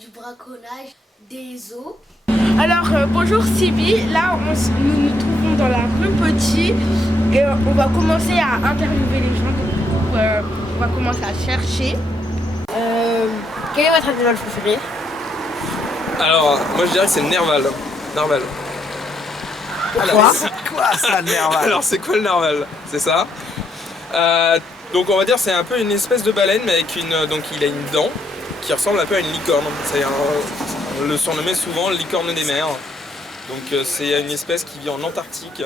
du braconnage des zoos. Alors bonjour Sibi, là nous nous trouvons dans la rue Petit et on va commencer à interviewer les gens. On va commencer à chercher. Quel est votre animal préféré? Alors, moi je dirais que c'est le narval. Narval. Pourquoi? C'est quoi ça, le narval? Alors c'est quoi le narval? C'est ça. Donc on va dire c'est un peu une espèce de baleine mais avec donc il a une dent qui ressemble un peu à une licorne. On le surnommait souvent licorne des mers. Donc c'est une espèce qui vit en Antarctique.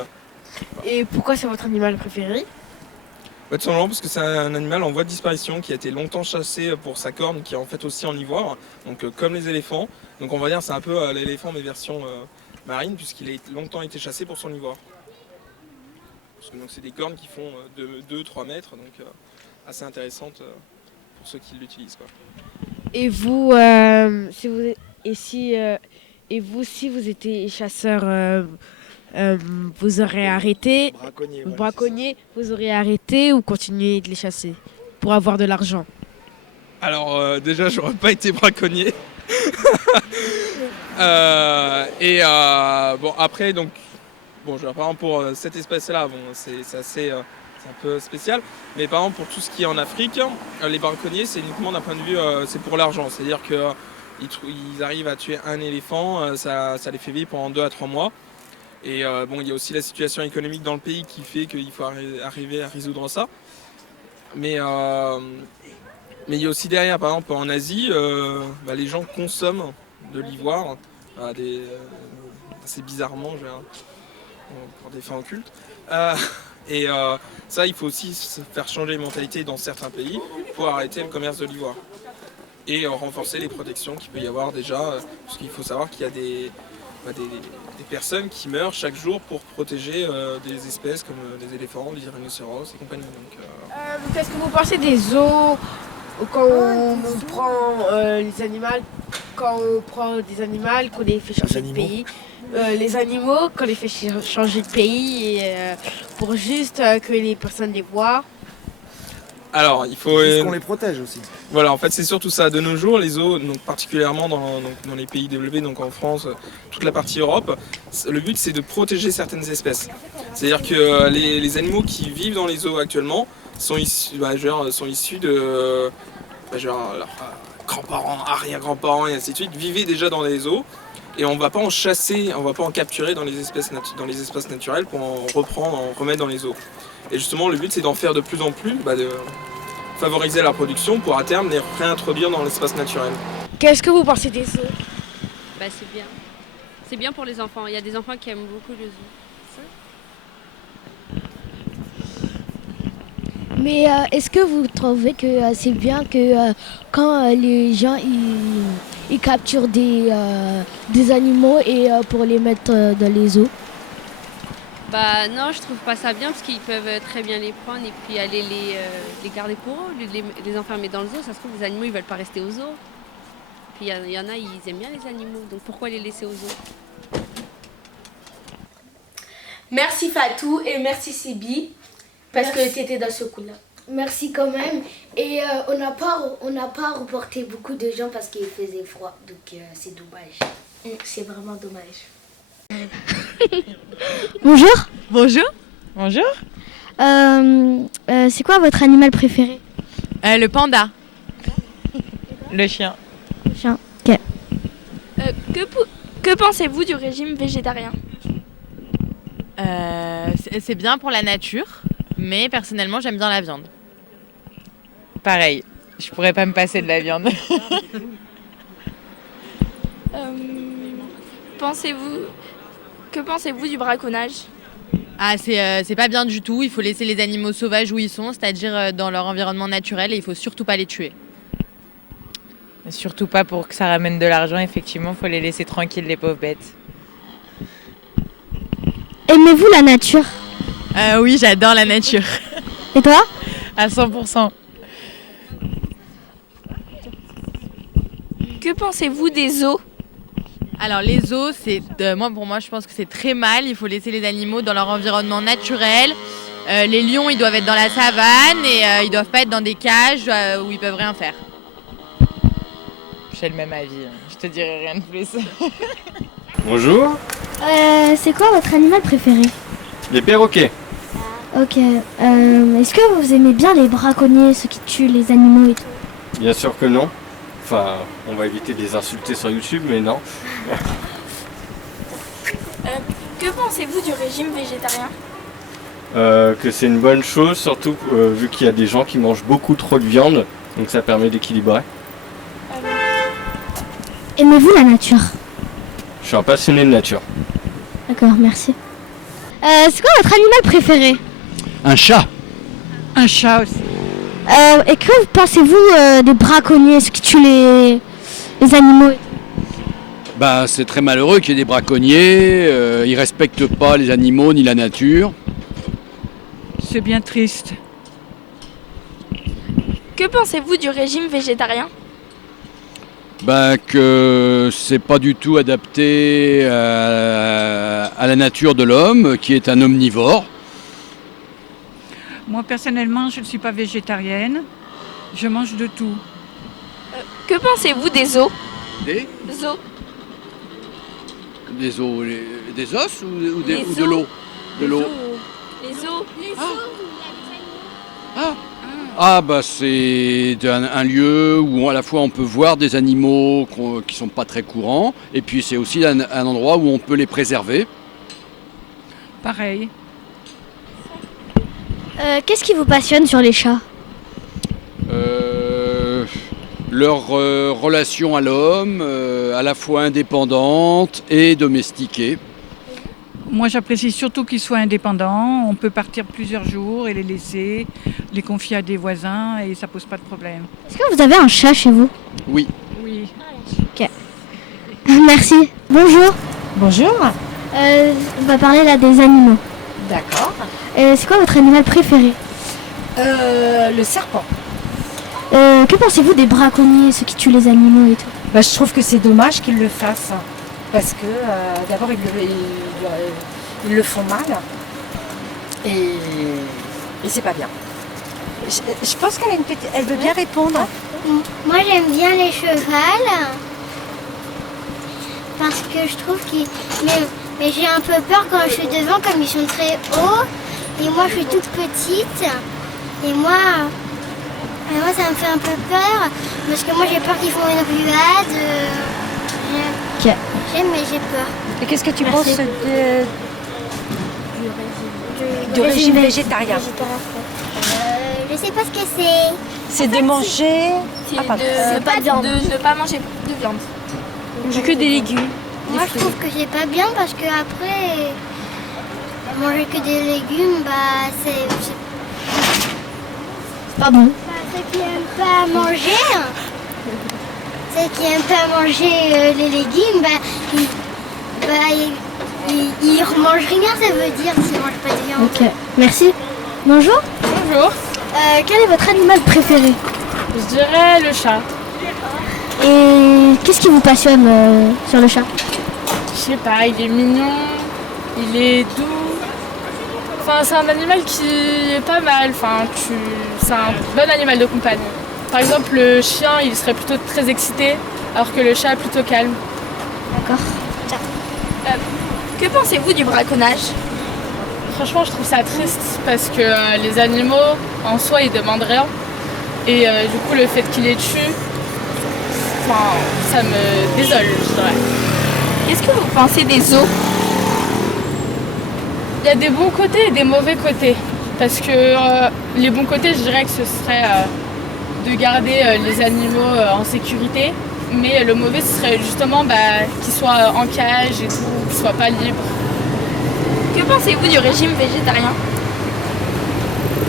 Et pourquoi c'est votre animal préféré? Tout simplement parce que c'est un animal en voie de disparition qui a été longtemps chassé pour sa corne qui est en fait aussi en ivoire, donc comme les éléphants. Donc on va dire c'est un peu l'éléphant mais version marine puisqu'il a longtemps été chassé pour son ivoire. Donc c'est des cornes qui font 2-3 mètres, donc assez intéressantes pour ceux qui l'utilisent, quoi. Et vous, si vous étiez chasseur, vous aurez arrêté, braconnier, vous aurez arrêté ou continué de les chasser pour avoir de l'argent? Alors déjà j'aurais pas été braconnier. Bon après donc bon par exemple pour cette espèce-là bon c'est assez c'est un peu spécial, mais par exemple pour tout ce qui est en Afrique, les braconniers c'est uniquement d'un point de vue c'est pour l'argent, c'est-à-dire que ils arrivent à tuer un éléphant, ça les fait vivre pendant 2 à 3 mois. Et bon, il y a aussi la situation économique dans le pays qui fait qu'il faut arriver à résoudre ça. Mais il y a aussi derrière, par exemple en Asie, les gens consomment de l'ivoire assez bizarrement, pour des fins occultes. Ça, il faut aussi faire changer les mentalités dans certains pays pour arrêter le commerce de l'ivoire. Et renforcer les protections qu'il peut y avoir déjà, parce qu'il faut savoir qu'il y a des personnes qui meurent chaque jour pour protéger des espèces comme les éléphants, les rhinocéros et compagnie. Qu'est-ce que vous pensez des zoos quand on prend les animaux, qu'on les fait changer de pays? Les animaux, qu'on les fait changer de pays pour juste que les personnes les voient. Alors, il faut qu'on les protège aussi. Voilà, en fait, c'est surtout ça. De nos jours, les zoos, donc particulièrement dans les pays développés, donc en France, toute la partie Europe, le but c'est de protéger certaines espèces. C'est-à-dire que les animaux qui vivent dans les zoos actuellement sont issus de leurs grands-parents, arrière-grands-parents et ainsi de suite, vivaient déjà dans les zoos. Et on ne va pas en chasser, on ne va pas en capturer dans les espaces naturels pour en remettre dans les zoos. Et justement, le but c'est d'en faire de plus en plus, de favoriser la production pour à terme les réintroduire dans l'espace naturel. Qu'est-ce que vous pensez des zoos? C'est bien. C'est bien pour les enfants. Il y a des enfants qui aiment beaucoup le zoo. Mais est-ce que vous trouvez que c'est bien que quand les gens ils capturent des animaux et pour les mettre dans les zoos? Non, je trouve pas ça bien parce qu'ils peuvent très bien les prendre et puis aller les garder pour eux, les enfermer dans le zoo. Ça se trouve, les animaux ils veulent pas rester au zoo. Puis il y en a, ils aiment bien les animaux, donc pourquoi les laisser au zoo? Merci Fatou et merci Sibi parce que tu étais dans ce coup-là. Merci quand même. Et on n'a pas reporté beaucoup de gens parce qu'il faisait froid. Donc c'est dommage. C'est vraiment dommage. Bonjour. Bonjour. Bonjour. C'est quoi votre animal préféré? Le panda. Le chien. Le chien. Ok. Que pensez-vous du régime végétarien? C'est bien pour la nature, mais personnellement j'aime bien la viande. Pareil, je pourrais pas me passer de la viande. Que pensez-vous du braconnage? C'est pas bien du tout, il faut laisser les animaux sauvages où ils sont, c'est-à-dire dans leur environnement naturel, et il faut surtout pas les tuer. Surtout pas pour que ça ramène de l'argent, effectivement, faut les laisser tranquilles, les pauvres bêtes. Aimez-vous la nature? Oui, j'adore la nature. Et toi? À 100%. Que pensez-vous des zoos? Alors les zoos, pour moi, je pense que c'est très mal. Il faut laisser les animaux dans leur environnement naturel. Les lions, ils doivent être dans la savane et ils doivent pas être dans des cages où ils peuvent rien faire. Je j'ai le même avis. Je te dirai rien de plus. Bonjour, C'est quoi votre animal préféré? les perroquets. Ok. Est-ce que vous aimez bien les braconniers, ceux qui tuent les animaux et tout? Bien sûr que non. Enfin, on va éviter de les insulter sur YouTube, mais non. Que pensez-vous du régime végétarien? Que c'est une bonne chose, surtout vu qu'il y a des gens qui mangent beaucoup trop de viande, donc ça permet d'équilibrer. Aimez-vous la nature? Je suis un passionné de nature. D'accord, merci. C'est quoi votre animal préféré? Un chat. Un chat aussi. Et que pensez-vous des braconniers, ceux qui tuent les animaux et tout? Bah, c'est très malheureux qu'il y ait des braconniers. Ils respectent pas les animaux ni la nature. C'est bien triste. Que pensez-vous du régime végétarien? Bah, que c'est pas du tout adapté à la nature de l'homme, qui est un omnivore. Moi, personnellement, je ne suis pas végétarienne. Je mange de tout. Que pensez-vous des zoos? Des Zoos. os, des os ou de zoos. l'eau? De l'eau. Les zoos. Ah bah c'est un lieu où à la fois on peut voir des animaux qui sont pas très courants, et puis c'est aussi un endroit où on peut les préserver. Pareil. Qu'est-ce qui vous passionne sur les chats? Leur relation à l'homme, à la fois indépendante et domestiquée. Moi, j'apprécie surtout qu'ils soient indépendants. On peut partir plusieurs jours et les laisser, les confier à des voisins et ça pose pas de problème. Est-ce que vous avez un chat chez vous? Oui. Oui. Ok. Merci. Bonjour. Bonjour. On va parler là des animaux. D'accord. C'est quoi votre animal préféré? Le serpent. Que pensez-vous des braconniers, ceux qui tuent les animaux et tout? Bah, je trouve que c'est dommage qu'ils le fassent. Parce que d'abord, ils le font mal. Et c'est pas bien. Je pense qu'elle a une petite... Elle veut bien répondre. Moi, j'aime bien les chevals. Parce que je trouve qu'ils... Mais j'ai un peu peur quand je suis devant, comme ils sont très hauts. Et moi, je suis toute petite. Et moi, ça me fait un peu peur. Parce que moi, j'ai peur qu'ils font une ruade. J'aime, mais j'ai peur. Et qu'est-ce que tu penses du régime végétarien? Je sais pas ce que c'est. C'est de manger... De ne pas manger de viande. Manger que des légumes. Moi, je trouve que c'est pas bien parce que après, manger que des légumes, bah, c'est pas bon. Ceux qui n'aiment pas manger, les légumes, ils ne remangent rien, ça veut dire s'ils ne mangent pas de viande. Ok, merci. Bonjour. Bonjour. Quel est votre animal préféré? Je dirais le chat. Et qu'est-ce qui vous passionne sur le chat? Je sais pas, il est mignon, il est doux. Enfin, c'est un animal qui est pas mal. Enfin, c'est un bon animal de compagnie. Par exemple, le chien, il serait plutôt très excité, alors que le chat est plutôt calme. D'accord. Que pensez-vous du braconnage? Franchement, je trouve ça triste parce que les animaux, en soi, ils demandent rien. Et du coup, le fait qu'ils les tuent, ça me désole, je dirais. Qu'est-ce que vous pensez des zoos? Il y a des bons côtés et des mauvais côtés. Parce que les bons côtés, je dirais que ce serait de garder les animaux en sécurité. Mais le mauvais, ce serait justement qu'ils soient en cage et tout, qu'ils soient pas libres. Que pensez-vous du régime végétarien?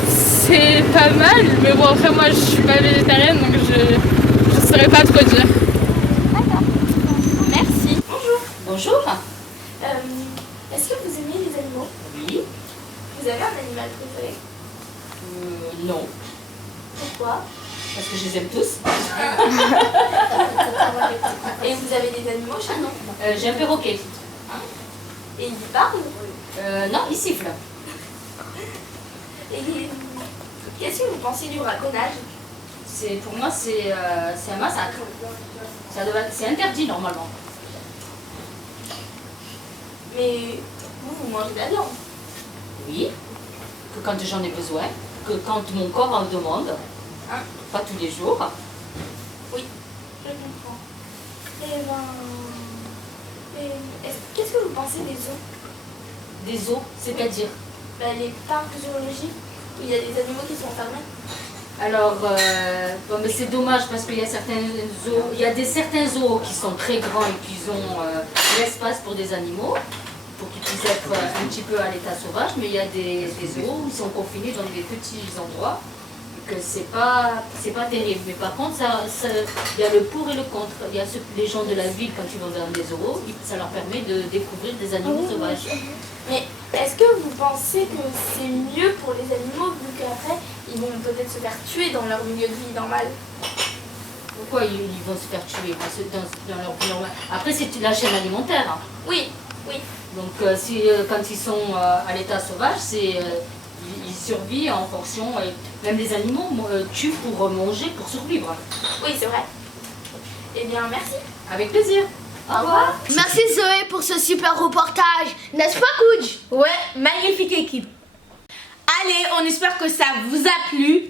C'est pas mal, mais bon, après moi je suis pas végétarienne donc je saurais pas trop dire. D'accord. Merci. Bonjour. Bonjour. Est-ce que vous aimez les animaux? Oui. Vous avez un animal préféré? Non. Pourquoi? Parce que je les aime tous. Et vous avez des animaux chez vous? J'ai un perroquet. Et il parle? Non, il siffle. Et qu'est-ce que vous pensez du braconnage? Pour moi, c'est un massacre. C'est interdit normalement. Mais vous mangez de la viande. Oui, que quand j'en ai besoin, que quand mon corps en demande, hein, pas tous les jours. Oui, je comprends. Qu'est-ce que vous pensez des zoos? Des zoos, c'est-à-dire Les parcs zoologiques où il y a des animaux qui sont fermés. Alors, bon, mais c'est dommage parce qu'il y a certains zoos qui sont très grands et qui ont l'espace pour des animaux, pour qu'ils puissent être un petit peu à l'état sauvage, mais il y a des zoos où ils sont confinés dans des petits endroits, que c'est pas terrible. Mais par contre, il y a le pour et le contre. Il y a les gens de la ville, quand ils vont dans des zoos, ça leur permet de découvrir des animaux sauvages. Mais est-ce que vous pensez que c'est mieux pour les animaux vu qu'après ils vont peut-être se faire tuer dans leur milieu de vie normal? Pourquoi ils vont se faire tuer dans leur vie normale? Après, c'est la chaîne alimentaire. Hein. Oui, oui. Donc quand ils sont à l'état sauvage, ils survivent en fonction, même les animaux tuent pour manger, pour survivre. Oui, c'est vrai. Eh bien, merci. Avec plaisir. Au revoir. Merci Zoé pour ce super reportage, n'est-ce pas Kouj? Ouais, magnifique équipe. Allez, on espère que ça vous a plu.